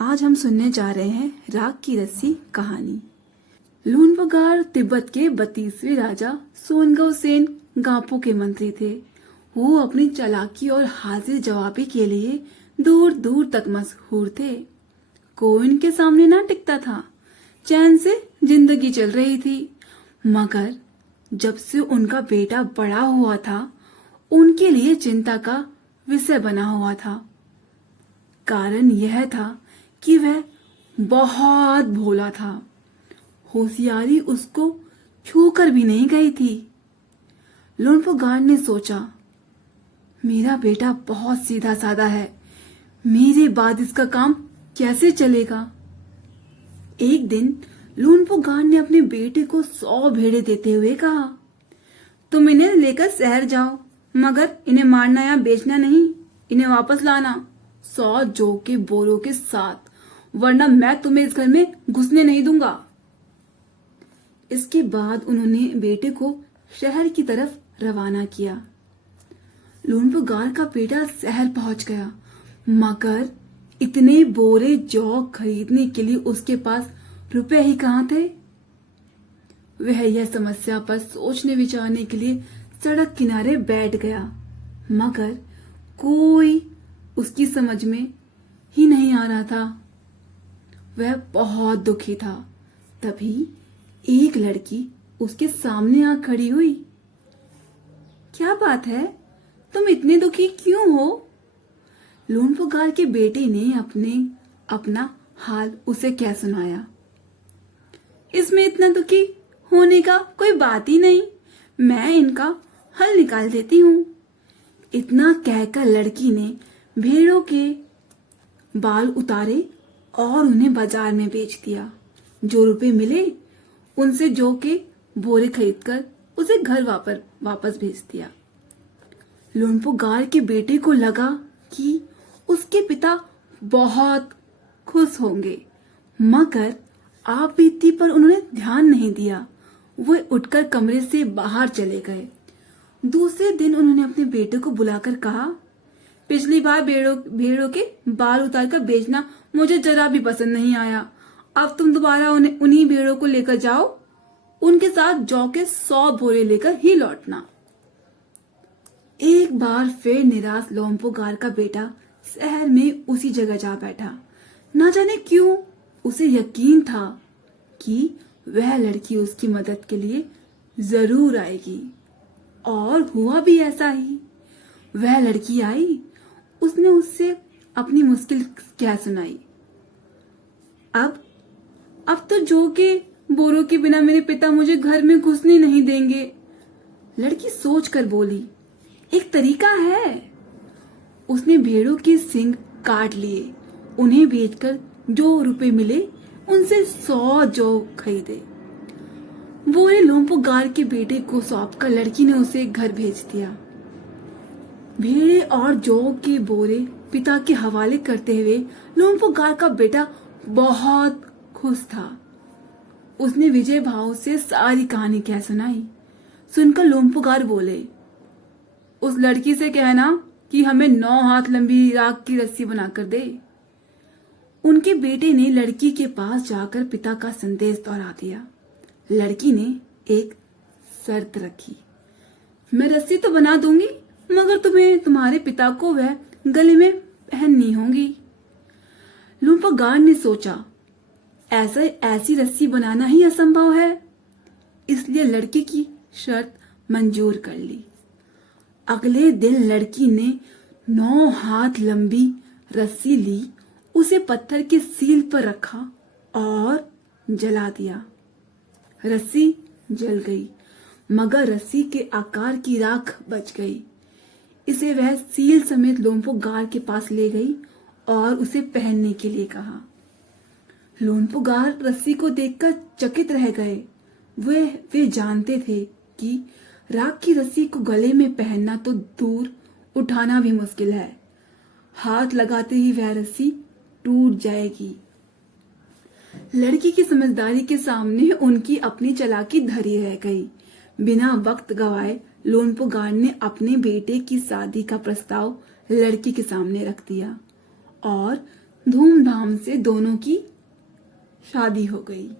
आज हम सुनने जा रहे हैं राग की रस्सी कहानी। लूनपगार तिब्बत के 32वें राजा सोनगव सेन गापो के मंत्री थे। वो अपनी चालाकी और हाजिर जवाबी के लिए दूर दूर तक मशहूर थे। कोई उनके सामने ना टिकता था। चैन से जिंदगी चल रही थी। मगर जब से उनका बेटा बड़ा हुआ था, उनके लिए चिंता का विषय बना हुआ था। कारण यह था कि वह बहुत भोला था। होशियारी उसको छूकर भी नहीं गई थी। लूनपगार ने सोचा, मेरा बेटा बहुत सीधा साधा है, मेरे बाद इसका काम कैसे चलेगा। एक दिन लूनपगार ने अपने बेटे को 100 भेड़े देते हुए कहा, तुम इन्हें लेकर शहर जाओ, मगर इन्हें मारना या बेचना नहीं, इन्हें वापस लाना 100 जौ के बोरों के साथ, वरना मैं तुम्हें इस घर में घुसने नहीं दूंगा। इसके बाद उन्होंने बेटे को शहर की तरफ रवाना किया। लूनपगार का बेटा शहर पहुंच गया, मगर इतने बोरे जौ खरीदने के लिए उसके पास रुपए ही कहाँ थे। वह यह समस्या पर सोचने विचारने के लिए सड़क किनारे बैठ गया, मगर कोई उसकी समझ में ही नहीं आ रहा था। वह बहुत दुखी था। तभी एक लड़की उसके सामने आ खड़ी हुई। क्या बात है, तुम इतने दुखी क्यों हो? लूनपगार के बेटे ने अपना हाल उसे क्या सुनाया। इसमें इतना दुखी होने का कोई बात ही नहीं, मैं इनका हल निकाल देती हूँ। इतना कहकर लड़की ने भेड़ों के बाल उतारे और उन्हें बाजार में बेच दिया। जो रुपए मिले उनसे जौ के बोरे खरीदकर उसे घर वापस भेज दिया। लूनपगार के बेटे को लगा कि उसके पिता बहुत खुश होंगे, मगर आप बीती पर उन्होंने ध्यान नहीं दिया। वो उठकर कमरे से बाहर चले गए। दूसरे दिन उन्होंने अपने बेटे को बुलाकर कहा, पिछली बार भेड़ों के बाल उतारकर बेचना मुझे जरा भी पसंद नहीं आया। अब तुम दोबारा उन्हीं भेड़ों को लेकर जाओ, उनके साथ जौ के 100 बोरे लेकर ही लौटना। एक बार फिर निराश लूनपगार का बेटा शहर में उसी जगह जा बैठा। ना जाने क्यों उसे यकीन था कि वह लड़की उसकी मदद के लिए जरूर आएगी, और हुआ भी ऐसा ही। वह लड़की आई। उसने उससे अपनी मुश्किल क्या सुनाई। अब तो जौ के बोरों के बिना मेरे पिता मुझे घर में घुसने नहीं देंगे। लड़की सोचकर बोली, एक तरीका है। उसने भेड़ों के सींग काट लिए, उन्हें बेचकर जो रुपए मिले उनसे 100 जौ खरीदे। बोरे लूनपगार के बेटे को सौंपकर लड़की ने उसे घर भेज दिया। भेड़े और जौ के बोरे पिता के हवाले करते हुए लूनपगार का बेटा बहुत खुश था। उसने विजय भाव से सारी कहानी कह सुनाई। सुनकर लूनपगार बोले, उस लड़की से कहना कि हमें 9 हाथ लंबी राख की रस्सी बनाकर दे। उनके बेटे ने लड़की के पास जाकर पिता का संदेश दोहरा दिया। लड़की ने एक शर्त रखी, मैं रस्सी तो बना दूंगी, मगर तुम्हें तुम्हारे पिता को वह गले में पहननी होगी। लूनपगार ने सोचा, ऐसी रस्सी बनाना ही असंभव है, इसलिए लड़की की शर्त मंजूर कर ली। अगले दिन लड़की ने 9 हाथ लंबी रस्सी ली, उसे पत्थर की सील पर रखा और जला दिया। रस्सी जल गई, मगर रस्सी के आकार की राख बच गई। इसे वह सील समेत लूनपगार के पास ले गई और उसे पहनने के लिए कहा। लूनपगार रस्सी को देखकर चकित रह गए। वे जानते थे कि राख की रस्सी को गले में पहनना तो दूर, उठाना भी मुश्किल है। हाथ लगाते ही वह रस्सी टूट जाएगी। लड़की की समझदारी के सामने उनकी अपनी चालाकी धरी रह गई। बिना वक्त गवाए लूनपगार ने अपने बेटे की शादी का प्रस्ताव लड़की के सामने रख दिया और धूमधाम से दोनों की शादी हो गई।